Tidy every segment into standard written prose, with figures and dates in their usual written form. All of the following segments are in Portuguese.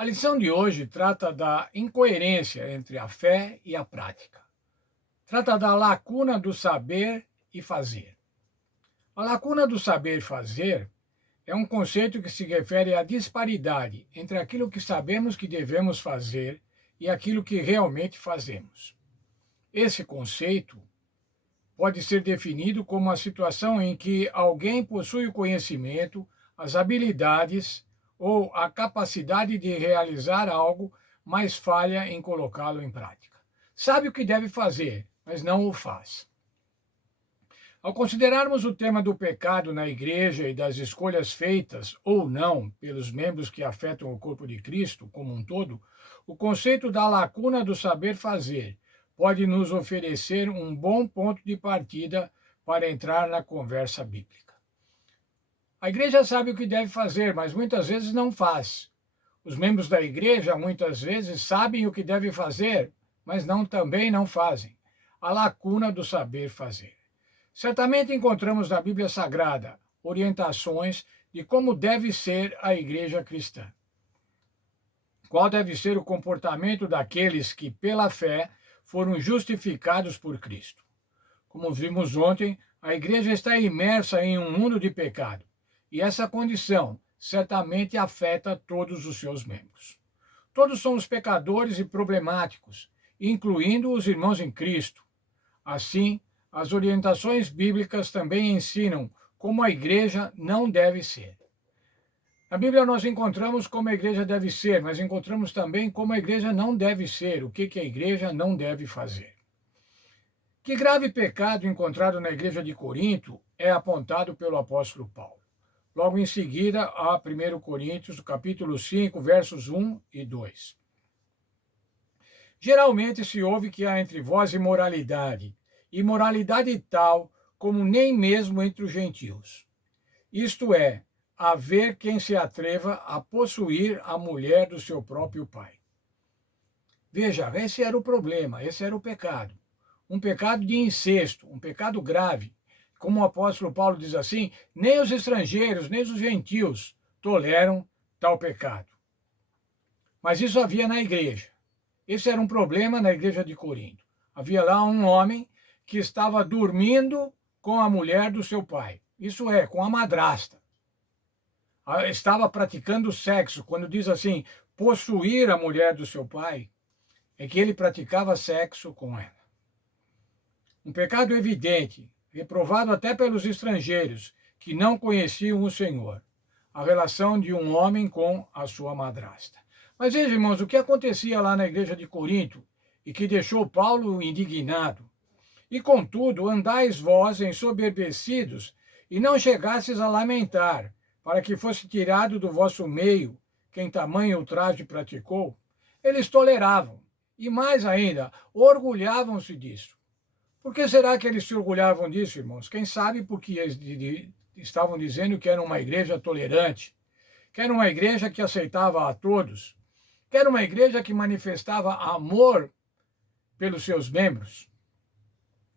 A lição de hoje trata da incoerência entre a fé e a prática. Trata da lacuna do saber e fazer. A lacuna do saber e fazer é um conceito que se refere à disparidade entre aquilo que sabemos que devemos fazer e aquilo que realmente fazemos. Esse conceito pode ser definido como a situação em que alguém possui o conhecimento, as habilidades ou a capacidade de realizar algo, mas falha em colocá-lo em prática. Sabe o que deve fazer, mas não o faz. Ao considerarmos o tema do pecado na igreja e das escolhas feitas ou não pelos membros que afetam o corpo de Cristo como um todo, o conceito da lacuna do saber fazer pode nos oferecer um bom ponto de partida para entrar na conversa bíblica. A igreja sabe o que deve fazer, mas muitas vezes não faz. Os membros da igreja muitas vezes sabem o que devem fazer, mas também não fazem. A lacuna do saber fazer. Certamente encontramos na Bíblia Sagrada orientações de como deve ser a igreja cristã. Qual deve ser o comportamento daqueles que, pela fé, foram justificados por Cristo. Como vimos ontem, a igreja está imersa em um mundo de pecado, e essa condição certamente afeta todos os seus membros. Todos somos pecadores e problemáticos, incluindo os irmãos em Cristo. Assim, as orientações bíblicas também ensinam como a igreja não deve ser. Na Bíblia nós encontramos como a igreja deve ser, mas encontramos também como a igreja não deve ser, o que a igreja não deve fazer. Que grave pecado encontrado na igreja de Corinto é apontado pelo apóstolo Paulo. Logo em seguida, a 1 Coríntios, capítulo 5, versos 1 e 2. Geralmente se ouve que há entre vós imoralidade, imoralidade tal como nem mesmo entre os gentios. Isto é, haver quem se atreva a possuir a mulher do seu próprio pai. Veja, esse era o problema, esse era o pecado. Um pecado de incesto, um pecado grave. Como o apóstolo Paulo diz assim, nem os estrangeiros, nem os gentios toleram tal pecado. Mas isso havia na igreja. Esse era um problema na igreja de Corinto. Havia lá um homem que estava dormindo com a mulher do seu pai. Isso é, com a madrasta. Estava praticando sexo. Quando diz assim, possuir a mulher do seu pai, é que ele praticava sexo com ela. Um pecado evidente, reprovado até pelos estrangeiros, que não conheciam o Senhor. A relação de um homem com a sua madrasta. Mas veja, irmãos, o que acontecia lá na igreja de Corinto e que deixou Paulo indignado. E contudo, andais vós ensoberbecidos e não chegasses a lamentar, para que fosse tirado do vosso meio quem tamanho ultraje praticou. Eles toleravam, e mais ainda, orgulhavam-se disso. Por que será que eles se orgulhavam disso, irmãos? Quem sabe porque eles estavam dizendo que era uma igreja tolerante, que era uma igreja que aceitava a todos, que era uma igreja que manifestava amor pelos seus membros.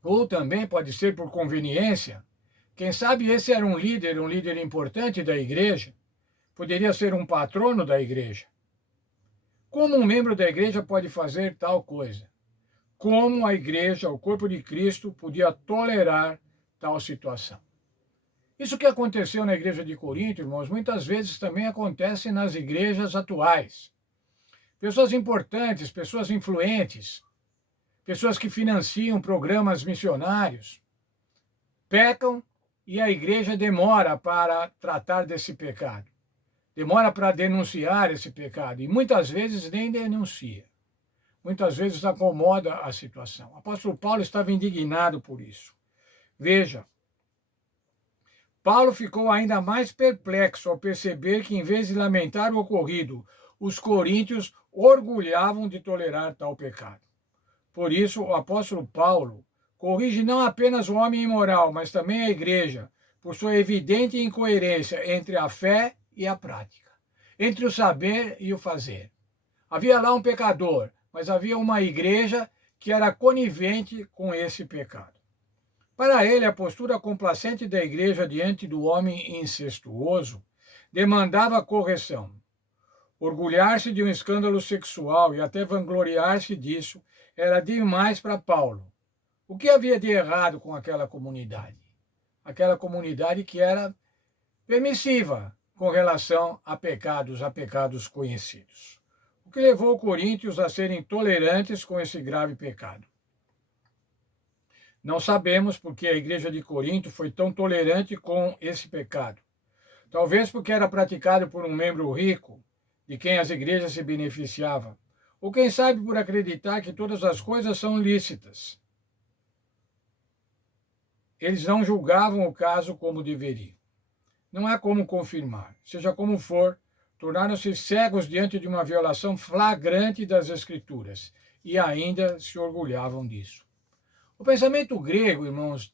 Ou também pode ser por conveniência. Quem sabe esse era um líder importante da igreja, poderia ser um patrono da igreja. Como um membro da igreja pode fazer tal coisa? Como a igreja, o corpo de Cristo, podia tolerar tal situação? Isso que aconteceu na igreja de Corinto, irmãos, muitas vezes também acontece nas igrejas atuais. Pessoas importantes, pessoas influentes, pessoas que financiam programas missionários, pecam e a igreja demora para tratar desse pecado. Demora para denunciar esse pecado e muitas vezes nem denuncia. Muitas vezes acomoda a situação. O apóstolo Paulo estava indignado por isso. Veja, Paulo ficou ainda mais perplexo ao perceber que, em vez de lamentar o ocorrido, os coríntios orgulhavam de tolerar tal pecado. Por isso, o apóstolo Paulo corrige não apenas o homem imoral, mas também a igreja, por sua evidente incoerência entre a fé e a prática, entre o saber e o fazer. Havia lá um pecador, mas havia uma igreja que era conivente com esse pecado. Para ele, a postura complacente da igreja diante do homem incestuoso demandava correção. Orgulhar-se de um escândalo sexual e até vangloriar-se disso era demais para Paulo. O que havia de errado com aquela comunidade? Aquela comunidade que era permissiva com relação a pecados conhecidos. O que levou Coríntios a serem tolerantes com esse grave pecado? Não sabemos porque a igreja de Corinto foi tão tolerante com esse pecado. Talvez porque era praticado por um membro rico, de quem as igrejas se beneficiavam. Ou quem sabe por acreditar que todas as coisas são lícitas. Eles não julgavam o caso como deveriam. Não há como confirmar. Seja como for, tornaram-se cegos diante de uma violação flagrante das Escrituras e ainda se orgulhavam disso. O pensamento grego, irmãos,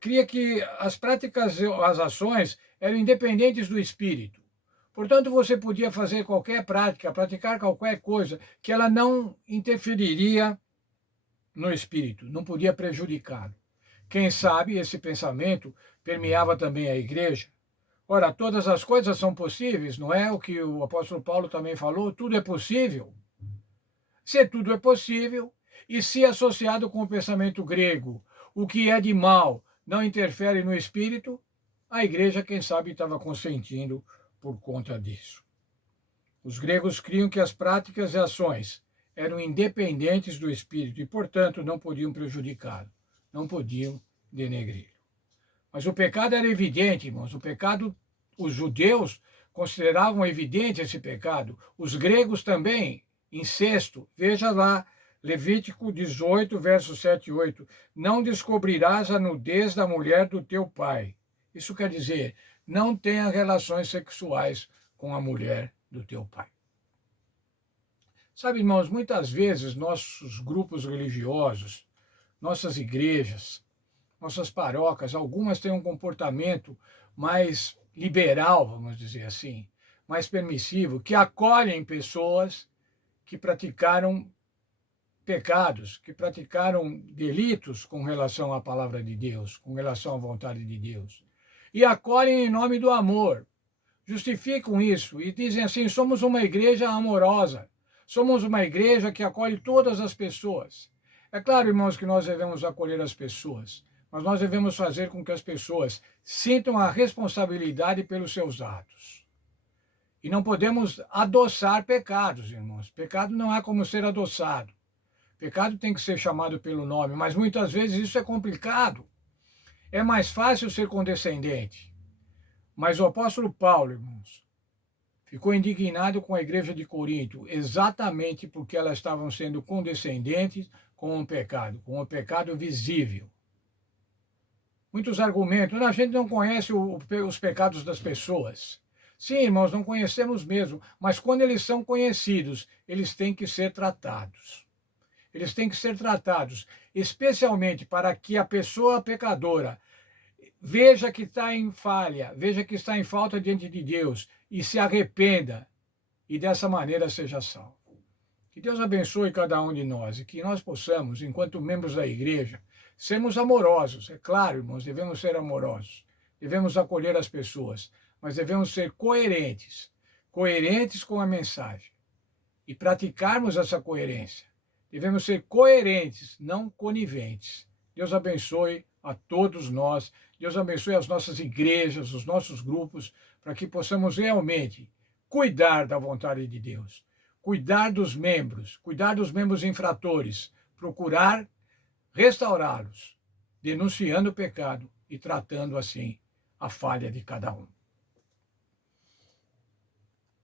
cria que as práticas, as ações eram independentes do espírito. Portanto, você podia fazer qualquer prática, praticar qualquer coisa, que ela não interferiria no espírito, não podia prejudicá-lo. Quem sabe esse pensamento permeava também a igreja. Ora, todas as coisas são possíveis, não é o que o apóstolo Paulo também falou? Tudo é possível. Se tudo é possível, e se associado com o pensamento grego, o que é de mal não interfere no espírito, a igreja, quem sabe, estava consentindo por conta disso. Os gregos criam que as práticas e ações eram independentes do espírito e, portanto, não podiam prejudicá-lo, não podiam denegri-lo. Mas o pecado era evidente, irmãos. O pecado, os judeus consideravam evidente esse pecado. Os gregos também, incesto. Veja lá, Levítico 18, versos 7 e 8. Não descobrirás a nudez da mulher do teu pai. Isso quer dizer, não tenha relações sexuais com a mulher do teu pai. Sabe, irmãos, muitas vezes nossos grupos religiosos, nossas igrejas, nossas paróquias, algumas têm um comportamento mais liberal, vamos dizer assim, mais permissivo, que acolhem pessoas que praticaram pecados, que praticaram delitos com relação à palavra de Deus, com relação à vontade de Deus. E acolhem em nome do amor. Justificam isso e dizem assim: somos uma igreja amorosa, somos uma igreja que acolhe todas as pessoas. É claro, irmãos, que nós devemos acolher as pessoas, mas nós devemos fazer com que as pessoas sintam a responsabilidade pelos seus atos. E não podemos adoçar pecados, irmãos. Pecado não há como ser adoçado. Pecado tem que ser chamado pelo nome, mas muitas vezes isso é complicado. É mais fácil ser condescendente. Mas o apóstolo Paulo, irmãos, ficou indignado com a igreja de Corinto, exatamente porque elas estavam sendo condescendentes com um pecado visível. Muitos argumentos: a gente não conhece os pecados das pessoas. Sim, irmãos, não conhecemos mesmo, mas quando eles são conhecidos, eles têm que ser tratados. Eles têm que ser tratados, especialmente para que a pessoa pecadora veja que está em falha, veja que está em falta diante de Deus e se arrependa e dessa maneira seja salvo. Que Deus abençoe cada um de nós e que nós possamos, enquanto membros da igreja, sermos amorosos. É claro, irmãos, devemos ser amorosos, devemos acolher as pessoas, mas devemos ser coerentes com a mensagem e praticarmos essa coerência. Devemos ser coerentes, não coniventes. Deus abençoe a todos nós. Deus abençoe as nossas igrejas, os nossos grupos, para que possamos realmente cuidar da vontade de Deus, cuidar dos membros infratores, procurar restaurá-los, denunciando o pecado e tratando assim a falha de cada um.